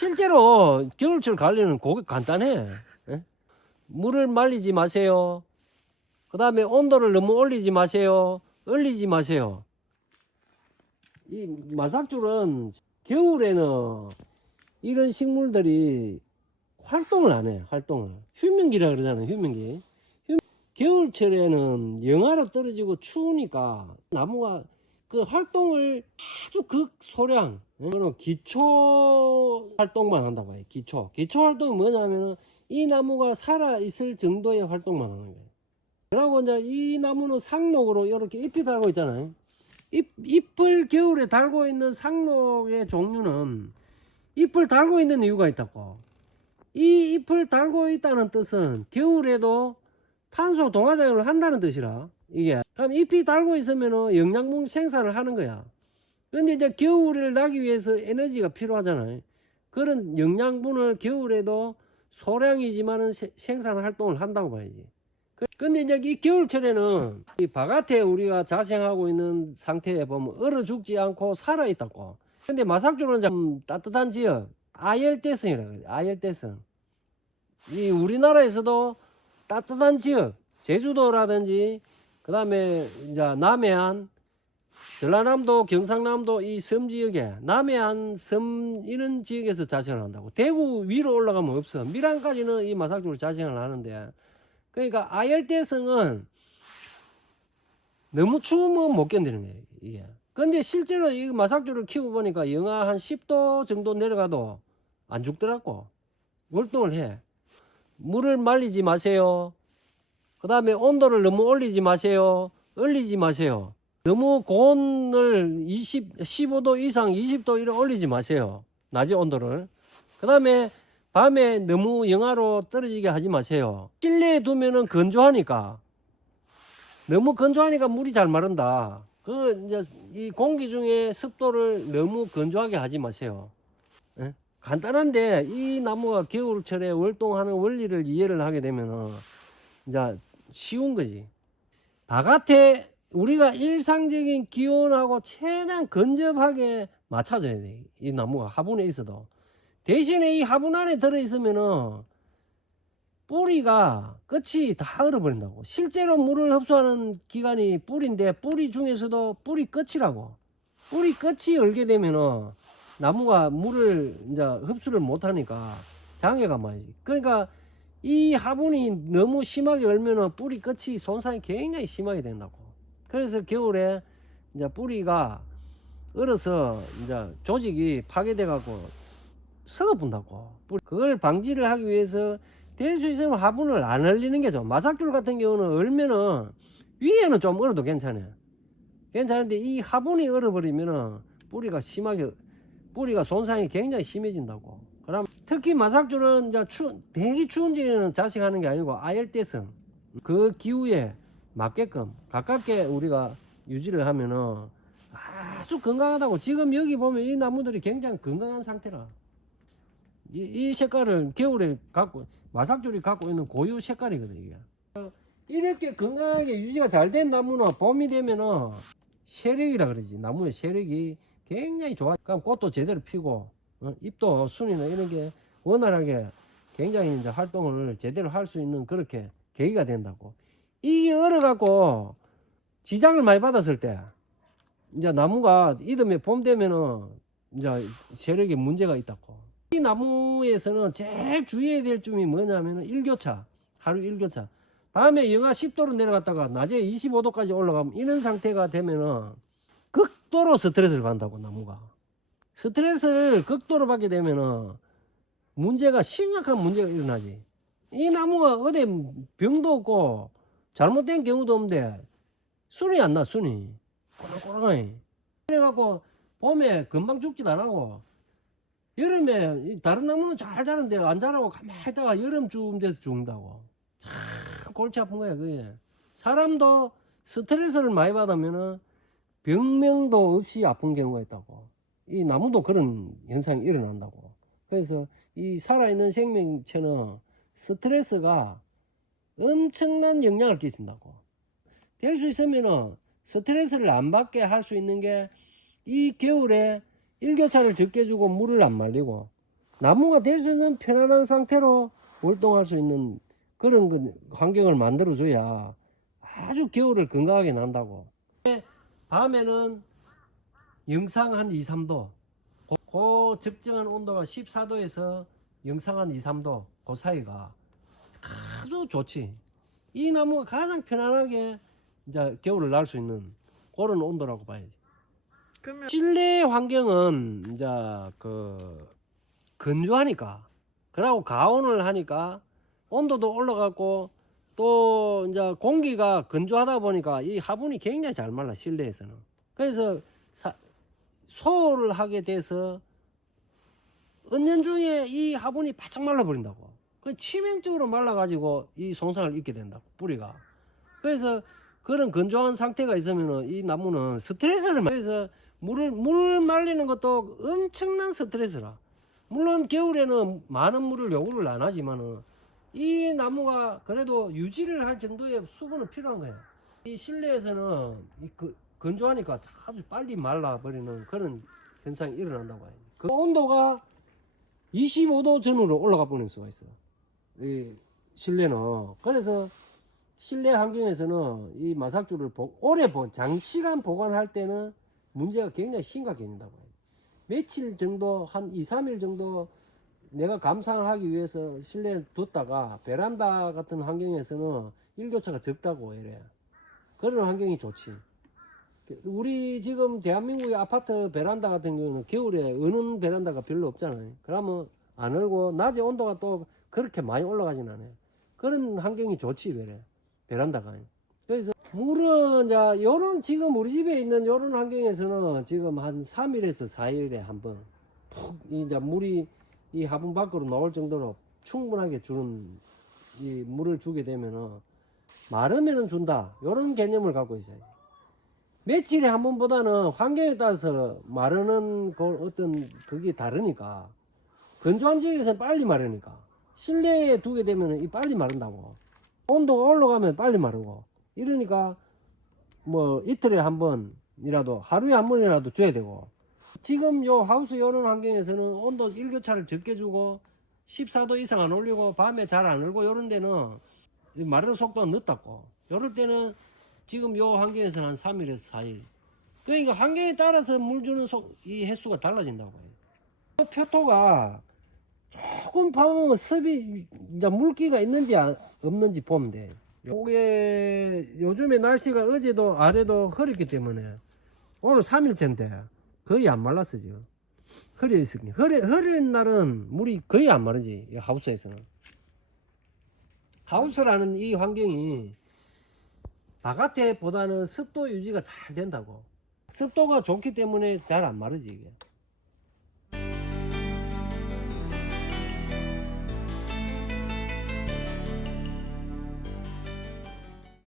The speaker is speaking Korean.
실제로 겨울철 관리는 그게 간단해. 예? 물을 말리지 마세요. 그 다음에 온도를 너무 올리지 마세요. 얼리지 마세요. 이 마삭줄은 겨울에는 이런 식물들이 활동을 안 해. 활동을. 휴면기라 그러잖아요. 휴면기. 겨울철에는 영하로 떨어지고 추우니까 나무가 그 활동을 아주 극소량, 그거는 기초 활동만 한다고 해요. 기초 활동이 뭐냐면은 이 나무가 살아 있을 정도의 활동만 하는 거예요. 그리고 이제 이 나무는 상록으로 이렇게 잎이 달고 있잖아요. 잎을 겨울에 달고 있는 상록의 종류는 잎을 달고 있는 이유가 있다고. 이 잎을 달고 있다는 뜻은 겨울에도 탄소 동화작용을 한다는 뜻이라. 이게 그럼 잎이 달고 있으면 영양분 생산을 하는 거야. 그런데 이제 겨울을 나기 위해서 에너지가 필요하잖아요. 그런 영양분을 겨울에도 소량이지만은 생산 활동을 한다고 봐야지. 근데 이제 이 겨울철에는 이 바깥에 우리가 자생하고 있는 상태에 보면 얼어 죽지 않고 살아 있다고. 근데 마삭주는 좀 따뜻한 지역, 아열대성이라고 그래요. 아열대성. 이 우리나라에서도 따뜻한 지역, 제주도라든지 그 다음에 이제 남해안, 전라남도, 경상남도 이 섬 지역에, 남해안 섬 이런 지역에서 자생을 한다고. 대구 위로 올라가면 없어. 밀양까지는 이 마삭주를 자생을 하는데, 그러니까 아열대성은 너무 추우면 못 견디는 거예요. 이게. 근데 실제로 이 마삭주를 키워 보니까 영하 한 10도 정도 내려가도 안 죽더라고. 월동을 해. 물을 말리지 마세요. 그 다음에 온도를 너무 올리지 마세요. 얼리지 마세요. 너무 고온을 15도 이상 20도 이렇게 올리지 마세요. 낮의 온도를. 그 다음에 밤에 너무 영하로 떨어지게 하지 마세요. 실내에 두면은 건조하니까. 너무 건조하니까 물이 잘 마른다. 이제 이 공기 중에 습도를 너무 건조하게 하지 마세요. 예? 간단한데 이 나무가 겨울철에 월동하는 원리를 이해를 하게 되면은 이제 쉬운 거지. 바깥에 우리가 일상적인 기온하고 최대한 근접하게 맞춰져야 돼. 이 나무가 화분에 있어도. 대신에 이 화분 안에 들어있으면은 뿌리가 끝이 다 얼어버린다고. 실제로 물을 흡수하는 기관이 뿌리인데 뿌리 중에서도 뿌리 끝이라고. 뿌리 끝이 얼게 되면은 나무가 물을 이제 흡수를 못하니까 장애가 많이. 그러니까 이 화분이 너무 심하게 얼면은 뿌리 끝이 손상이 굉장히 심하게 된다고. 그래서 겨울에 이제 뿌리가 얼어서 이제 조직이 파괴돼 갖고 썩어분다고. 그걸 방지를 하기 위해서 될 수 있으면 화분을 안 얼리는 게 좋아. 마삭줄 같은 경우는 얼면은 위에는 좀 얼어도 괜찮아요. 괜찮은데 이 화분이 얼어버리면은 뿌리가 손상이 굉장히 심해진다고. 그럼 특히 마삭줄은 이제 되게 추운 지역에는 자식하는 게 아니고 아열대성 그 기후에 맞게끔 가깝게 우리가 유지를 하면은 아주 건강하다고. 지금 여기 보면 이 나무들이 굉장히 건강한 상태라. 이 색깔을 겨울에 마삭줄이 갖고 있는 고유 색깔이거든 이게. 이렇게 건강하게 유지가 잘 된 나무는 봄이 되면은 세력이라 그러지. 나무의 세력이 굉장히 좋아. 그럼 꽃도 제대로 피고 잎도 순이나 이런 게 원활하게 굉장히 이제 활동을 제대로 할 수 있는 그렇게 계기가 된다고. 이게 얼어갖고 지장을 많이 받았을 때 이제 나무가 이듬해 봄 되면은 이제 세력에 문제가 있다고. 이 나무에서는 제일 주의해야 될 점이 뭐냐면은 일교차, 하루 일교차. 밤에 영하 10도로 내려갔다가 낮에 25도까지 올라가면 이런 상태가 되면은 극도로 스트레스를 받는다고. 나무가 스트레스를 극도로 받게 되면은 심각한 문제가 일어나지. 이 나무가 어디 병도 없고 잘못된 경우도 없는데 순이 안 나. 순이 꼬랑꼬랑해. 그래갖고 봄에 금방 죽지도 안 하고 여름에 다른 나무는 잘 자는데 안 자라고 가만히 있다가 여름쯤 돼서 죽는다고. 참 골치 아픈 거야 그게. 사람도 스트레스를 많이 받으면은 병명도 없이 아픈 경우가 있다고. 이 나무도 그런 현상이 일어난다고. 그래서 이 살아있는 생명체는 스트레스가 엄청난 영향을 끼친다고. 될 수 있으면은 스트레스를 안 받게 할 수 있는 게 이 겨울에 일교차를 적게 주고 물을 안 말리고 나무가 될 수 있는 편안한 상태로 월동할 수 있는 그런 환경을 만들어줘야 아주 겨울을 건강하게 난다고. 밤에는 영상 한 2, 3도, 그 적정한 온도가 14도에서 영상 한 2, 3도 그 사이가 아주 좋지. 이 나무가 가장 편안하게 이제 겨울을 날 수 있는 그런 온도라고 봐야지. 그러면 실내 환경은 이제 그 건조하니까, 그러고 가온을 하니까 온도도 올라가고 또 이제 공기가 건조하다 보니까 이 화분이 굉장히 잘 말라, 실내에서는. 그래서 소를 하게 돼서 은연중에 이 화분이 바짝 말라버린다고. 그 치명적으로 말라가지고 이 손상을 입게 된다고, 뿌리가. 그래서 그런 건조한 상태가 있으면 이 나무는 스트레스를 그래서 물 말리는 것도 엄청난 스트레스라. 물론 겨울에는 많은 물을 요구를 안 하지만은 이 나무가 그래도 유지를 할 정도의 수분은 필요한 거야. 이 실내에서는 건조하니까 아주 빨리 말라버리는 그런 현상이 일어난다고 해요. 그 온도가 25도 전후로 올라가 버릴 수가 있어, 이 실내는. 그래서 실내 환경에서는 이 마삭주를 오래 장시간 보관할 때는 문제가 굉장히 심각해진다고 해요. 며칠 정도, 한 2, 3일 정도 내가 감상을 하기 위해서 실내에 뒀다가 베란다 같은 환경에서는 일교차가 적다고 이래. 그런 환경이 좋지. 우리 지금 대한민국의 아파트 베란다 같은 경우는 겨울에 어는 베란다가 별로 없잖아요. 그러면 안 얼고 낮에 온도가 또 그렇게 많이 올라가진 않아요. 그런 환경이 좋지, 베란다가. 그래서 물은 이제 요런 지금 우리 집에 있는 요런 환경에서는 지금 한 3일에서 4일에 한번 푹 이제 물이 이 화분 밖으로 나올 정도로 충분하게 주는 이 물을 주게 되면은 마르면은 준다, 요런 개념을 갖고 있어요. 며칠에 한 번보다는 환경에 따라서 마르는 그 어떤 그게 다르니까. 건조한 지역에서는 빨리 마르니까 실내에 두게 되면 이 빨리 마른다고. 온도가 올라가면 빨리 마르고 이러니까 뭐 이틀에 한 번이라도, 하루에 한 번이라도 줘야 되고. 지금 요 하우스 요런 환경에서는 온도 일교차를 적게 주고 14도 이상 안 올리고 밤에 잘 안 울고 요런 데는 마르는 속도가 늦다고. 요럴 때는 지금 요 환경에서는 한 3일에서 4일. 그러니까 환경에 따라서 물 주는 이 횟수가 달라진다고 해요. 표토가 조금 봐보면 습이 이제 물기가 있는지 없는지 보면 돼. 요게 요즘에 날씨가 어제도 아래도 흐렸기 때문에 오늘 3일째인데 거의 안 말랐어 지금. 흐린 날은 물이 거의 안 마르지, 이 하우스에서는. 하우스라는 이 환경이 바깥에 보다는 습도 유지가 잘 된다고. 습도가 좋기 때문에 잘 안 마르지 이게.